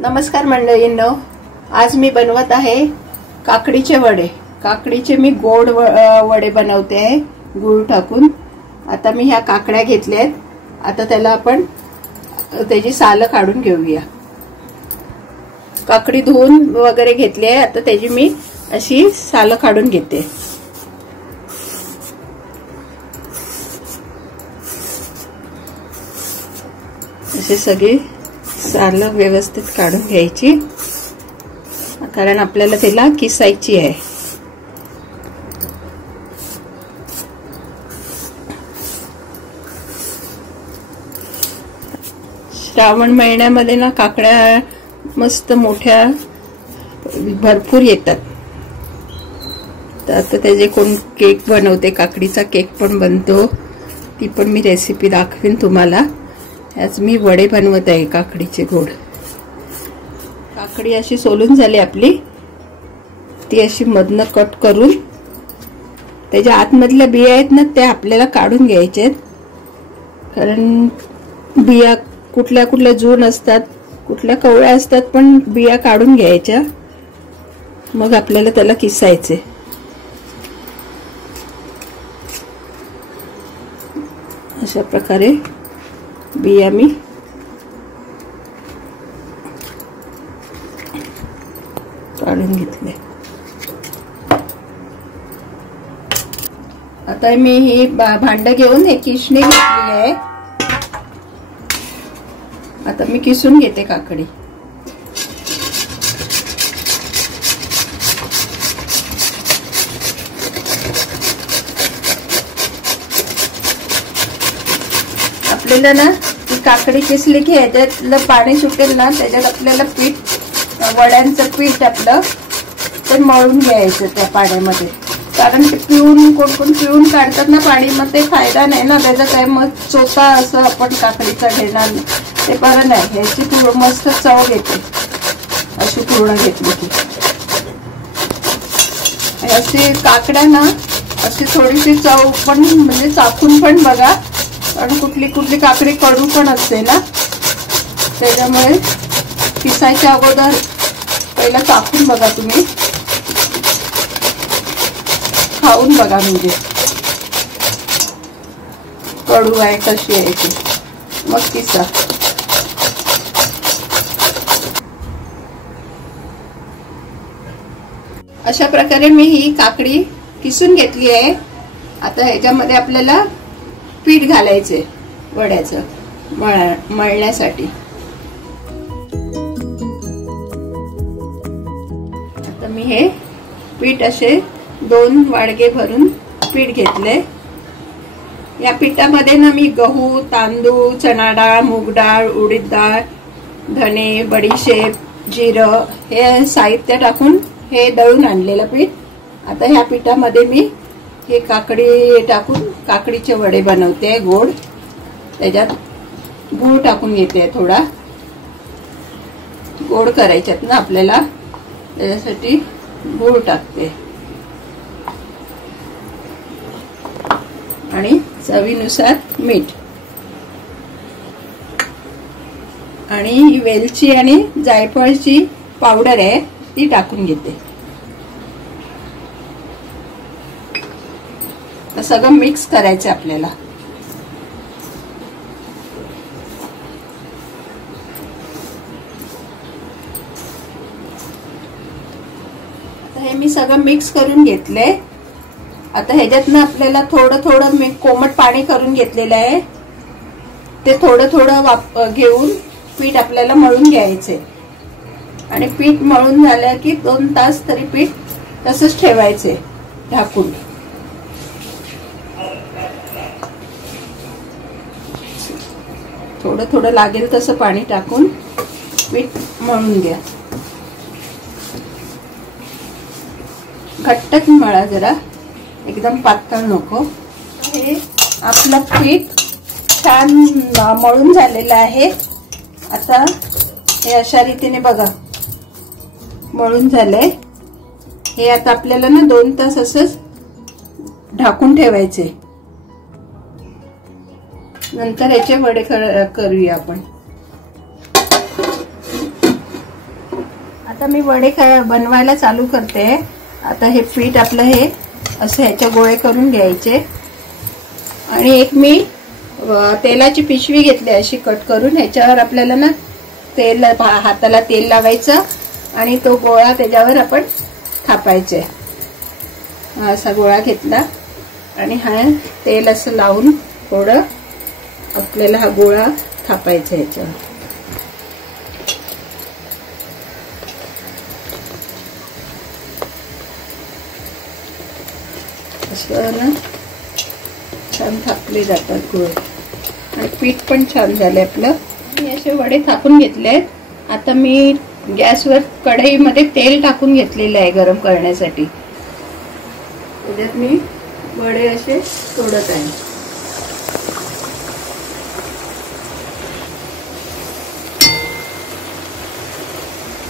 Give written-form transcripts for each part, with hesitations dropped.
नमस्कार मंडळींनो, आज मी बनवत आहे काकडीचे वडे। काकडीचे मी गोड वडे बनवते आहे गूळ टाकून। आता मी ह्या काकड्या घेतल्यात। आता त्याला आपण त्याची साल काढून घेऊया। काकडी धुवून वगैरे घेतली आहे। आता त्याची मी अशी साल काढून घेते। असे सगळे साल व्यवस्थित काढून घ्यायची, कारण आपल्याला त्याला किसायची आहे। श्रावण महिन्यामध्ये ना काकड्या मस्त मोठ्या भरपूर येतात। तर आता त्याचे कोण केक बनवते, काकडीचा केक पण बनतो, ती पण मी रेसिपी दाखवीन तुम्हाला। आज मी वडे बनवत आहे काकडीचे गोड। काकडी अशी सोलून झाली आपली, ती अशी मधनं कट करून त्याच्या आतमधल्या बिया आहेत ना त्या आपल्याला काढून घ्यायच्या आहेत, कारण बिया कुठल्या कुठल्या जून असतात, कुठल्या कवळ्या असतात, पण बिया काढून घ्यायच्या, मग आपल्याला त्याला किसायचे। अशा प्रकारे बिया मी काढून घेतले। आता मी ही भांड घेऊन हे किसणी घेतलेली आहे। आता मी किसून घेते काकडी। आपल्याला ना ती काकडी किसली की ह्याच्यातलं पाणी सुटेल ना, त्याच्यात आपल्याला पीठ, वड्यांचं पीठ आपलं ते मळून घ्यायचं त्या पाण्यामध्ये, कारण ते पिऊन कोण कोण पिऊन काढतात ना पाणी, मग ते फायदा नाही ना त्याचा, काय मग चोथा असं आपण काकडीचा घेणार ते बरं नाही। ह्याची मस्त चव येते अशी पूर्ण घेतली की। अशी काकड्या ना अशी थोडीशी चव पण म्हणजे चाखून पण बघा, कारण कुठली कुठली काकडी कडू पण असते ना, त्याच्यामुळे किसायच्या अगोदर पहिला चाखून बघा, तुम्ही खाऊन बघा, म्हणजे कडू आहे कशी आहे ती, मग किसा। अशा प्रकारे मी ही काकडी किसून घेतली आहे। आता ह्याच्यामध्ये आपल्याला पीठ घालायचे वड्याचं मळण्यासाठी। आता मी हे पीठ असे 2 वाडगे भरून पीठ घेतले। या पिठामध्ये ना मी गहू, तांदूळ, चणा डाळ, मूग डाळ, उडीद डाळ, धने, बडीशेप, जिरं हे साहित्य टाकून हे दळून आणलेलं पीठ। आता ह्या पिठामध्ये मी हे काकडी टाकून काकडीचे वडे बनवते गोड। त्याच्यात गूळ टाकून घेते, थोडा गोड करायच्यात ना आपल्याला, त्याच्यासाठी गूळ टाकते, आणि चवीनुसार मीठ, आणि वेलची आणि जायफळची पावडर आहे ती टाकून घेते। सगळं मिक्स करायचं आपल्याला। आता हे मी सगळं मिक्स करून घेतले। आता ह्याच्यात ना आपल्याला थोडं थोडं मी कोमट पाणी करून घेतलेलं आहे, ते थोडं थोडं घेऊन पीठ आपल्याला मळून घ्यायचे, आणि पीठ मळून झालं की 2 तास तरी पीठ तसंच ठेवायचे ढाकून। थोडं थोडं लागेल तसं पाणी टाकून पीठ मळून घ्या। घट्ट मळा जरा, एकदम पातळ नको। हे आपलं पीठ छान मळून झालेलं आहे। आता हे अशा रीतीने बघा मळून झालंय। हे आता आपल्याला ना 2 तास असंच ढाकून ठेवायचे। नंतर याचे वडे करूया आपण। आता मी वडे बनवायला चालू करते। आता हे पीठ आपलं हे असं ह्याच्या गोळे करून घ्यायचे आणि एक मी तेलाची पिशवी घेतली अशी कट करून, ह्याच्यावर आपल्याला ना तेल हाताला तेल लावायचं आणि तो गोळा त्याच्यावर आपण थापायचे। असा गोळा घेतला आणि हा तेल असं लावून थोडं आपल्याला हा गोळा थापायचा ह्याच्यावर। असं ना छान थापले जातात गोळे आणि पीठ पण छान झाले आपलं। मी असे वडे थापून घेतले। आता मी गॅसवर कढईमध्ये तेल टाकून घेतलेलं आहे गरम करण्यासाठी। त्याच्यात मी वडे असे तोडत आहे।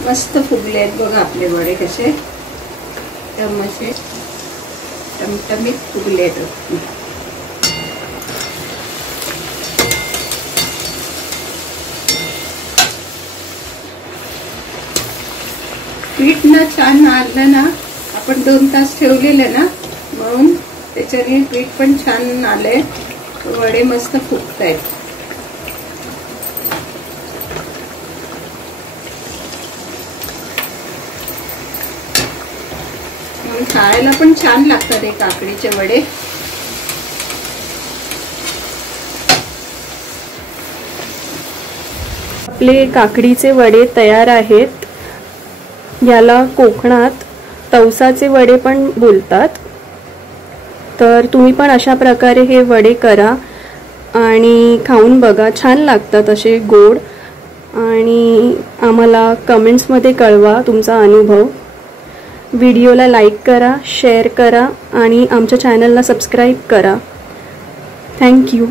मस्त फुगले आहेत बघा आपले वडे, कसे एकदम असे टमटमीत फुगले आहेत। पीठ ना छान आलं ना, आपण 2 तास ठेवलेलं ना, म्हणून त्याच्याने पीठ पण छान आलंय, वडे मस्त फुगतायत। खायला पण छान लागतात हे काकडीचे वडे। आपले काकडीचे वडे तयार आहेत। याला कोकणात तवसाचे वडे पण बोलतात। तर तुम्ही पण अशा प्रकारे हे वडे करा आणि खाऊन बघा, छान लागतात असे गोड। आणि आम्हाला कमेंट्समध्ये कळवा तुमचा अनुभव। व्हिडिओला लाईक करा, शेअर करा आणि आमच्या चॅनलला सबस्क्राईब करा। Thank you.